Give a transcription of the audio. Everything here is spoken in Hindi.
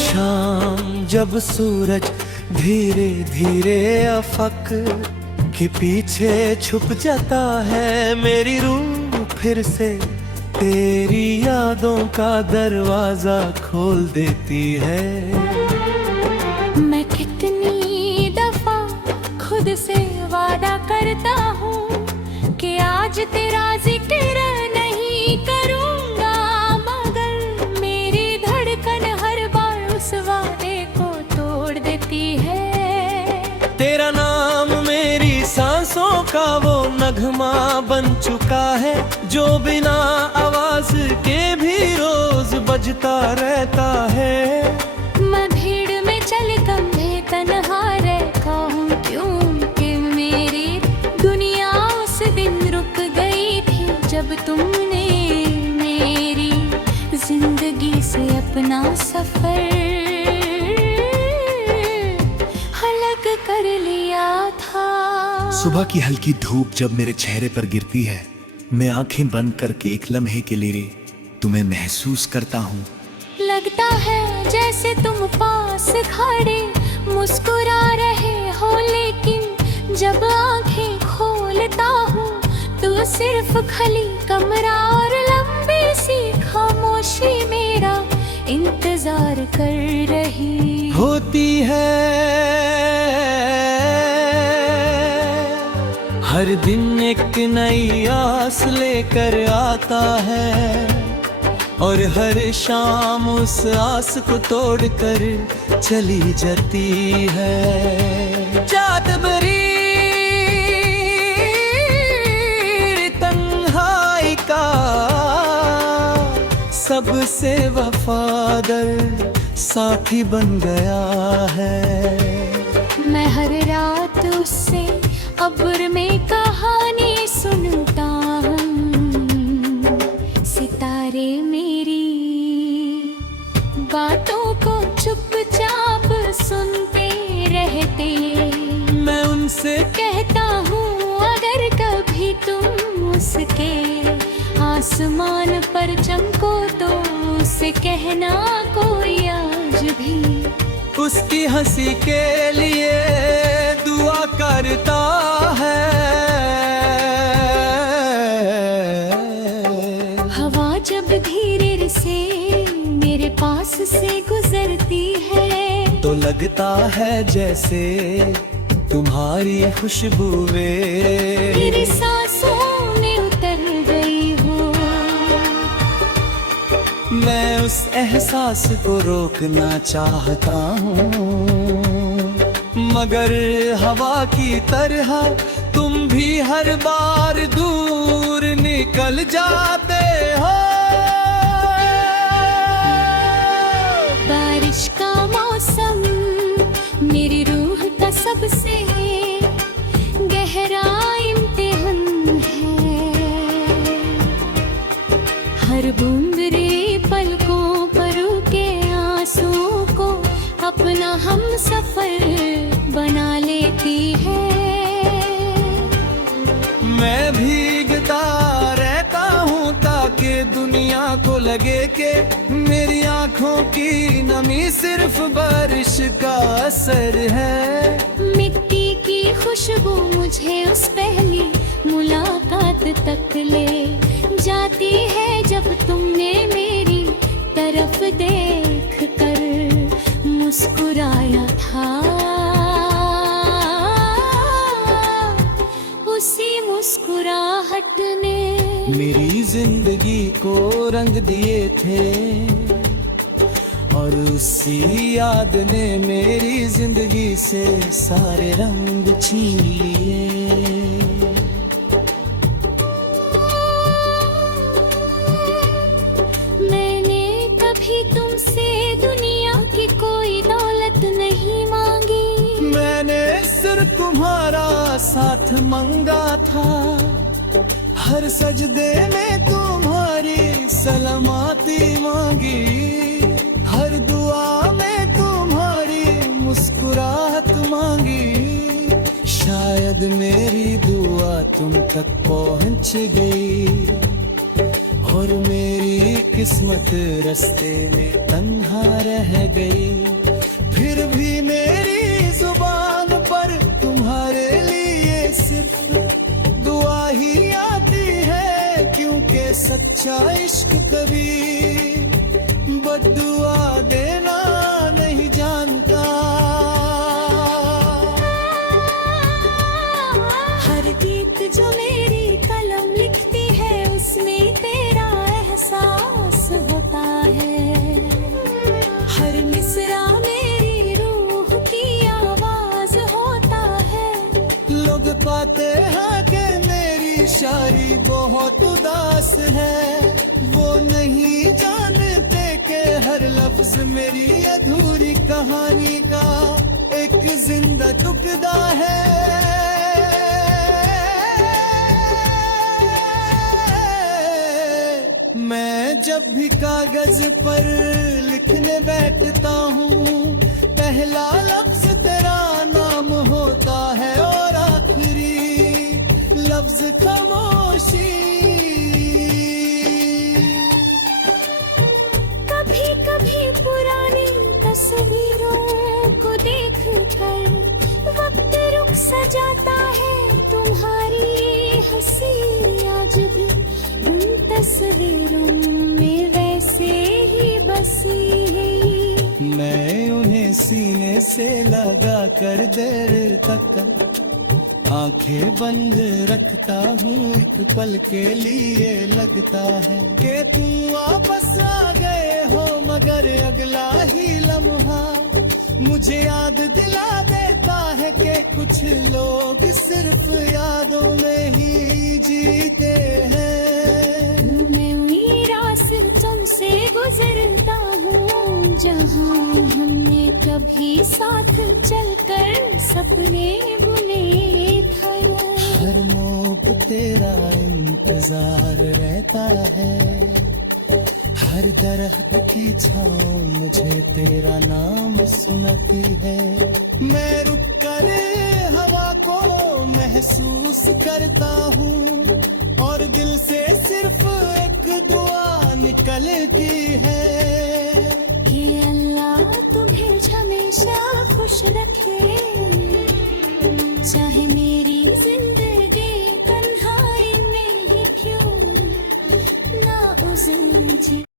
शाम जब सूरज धीरे धीरे अफक के पीछे छुप जाता है, मेरी रूह फिर से तेरी यादों का दरवाजा खोल देती है। मैं कितनी दफा खुद से वादा करता हूँ कि आज तेरा जिक्र नहीं करूँगा, मगर मेरी धड़कन हर बार उस वादे को तोड़ देती है। तेरा नाम मेरी सांसों का वो नगमा बन चुका है, जो बिना आवाज के भी रोज बजता रहता है। मैं भीड़ में चल कंधे तन्हा रहता हूँ, क्योंकि मेरी दुनिया उस दिन रुक गई थी जब तुमने मेरी जिंदगी से अपना सफर अलग कर लिया था। सुबह की हल्की धूप जब मेरे चेहरे पर गिरती है, मैं आंखें बंद करके एक लम्हे के लिए तुम्हें महसूस करता हूँ। लगता है जैसे तुम पास खड़े मुस्कुरा रहे हो, लेकिन जब आंखें खोलता हूँ तो सिर्फ खाली कमरा और लंबी सी खामोशी मेरा इंतजार कर रही होती है। हर दिन एक नई आस लेकर आता है, और हर शाम उस आस को तोड़कर चली जाती है। जात भरी तन्हाई का सबसे वफादार साथी बन गया है। मैं हर रात उससे अब्र में कहानी सुनता हूँ, सितारे मेरी बातों को चुपचाप सुनते रहते। मैं उनसे कहता हूँ अगर कभी तुम उसके आसमान पर चमको तो उसे कहना कोई आज भी उसकी हंसी के लिए दुआ करता है। हवा जब धीरे से मेरे पास से गुजरती है, तो लगता है जैसे तुम्हारी खुशबुएं मेरी सांसों में उतर गई हो। मैं उस एहसास को रोकना चाहता हूँ, मगर हवा की तरह तुम भी हर बार दूर निकल जाते हो। बारिश का मौसम मेरी रूह का सबसे गहरा इम्तिहान है। हर बूंद रे पलकों पर के आंसुओं को अपना हम सफर बना लेती है। मैं भीगता रहता हूँ ताकि दुनिया को लगे कि मेरी आँखों की नमी सिर्फ बारिश का असर है। मिट्टी की खुशबू मुझे उस पहली मुलाकात तक ले जाती है, जब तुमने मेरी तरफ देख कर मुस्कुराया था। उसी मुस्कुराहट ने मेरी जिंदगी को रंग दिए थे, और उसी याद ने मेरी जिंदगी से सारे रंग छीन लिए। मैंने कभी तुमसे दुनिया की कोई दौलत नहीं मांगी, मैंने सिर्फ तुम्हारा साथ मांगा था। हर सजदे में तुम्हारी सलामती मांगी, हर दुआ में तुम्हारी मुस्कुराहट मांगी। शायद मेरी दुआ तुम तक पहुंच गई, और मेरी किस्मत रास्ते में तन्हा रह गई। फिर भी मेरी जुबान पर तुम्हारे लिए सिर्फ दुआ ही आती है, क्योंकि सच्चा इश्क कभी बद्दुआ देना नहीं जानता। हर गीत जो मेरी कलम लिखती है उसमें तेरा एहसास होता है। हर मिसरा मेरी रूह की आवाज होता है। लोग पाते हैं कि मेरी शायरी बहुत उदास है, वो नहीं जानते कि हर लफ्ज मेरी अधूरी कहानी का एक जिंदा टुकड़ा है। मैं जब भी कागज पर लिखने बैठता हूँ, पहला लफ्ज तेरा नाम होता है और आखिरी लफ्ज खामोशी। कभी कभी पुरानी तस्वीरों को देख कर वक्त रुक सा जाता है। तुम्हारी हंसी आज भी उन तस्वीरों में वैसे ही बसी है। मैं उन्हें सीने से लगा कर देर तक आंखें बंद रखता हूँ। एक पल के लिए लगता है कि तुम वापस आ गए हो, मगर अगला ही लम्हा मुझे याद दिला देता है कि कुछ लोग सिर्फ यादों में ही जीते हैं। मैं वही रास्ते तुमसे गुजरता हूँ जहाँ हमने कभी साथ चलकर सपने बुने थे। हर मोड़ पे तेरा इंतजार रहता है, हर दरख्त की छाँव मुझे तेरा नाम सुनाती है। मैं रुक कर हवा को महसूस करता हूँ और दिल से सिर्फ एक दुआ निकलती है कि अल्लाह तुम्हें हमेशा खुश रखे, चाहे मेरी जिंदगी तन्हाई में ही क्यों ना उलझे।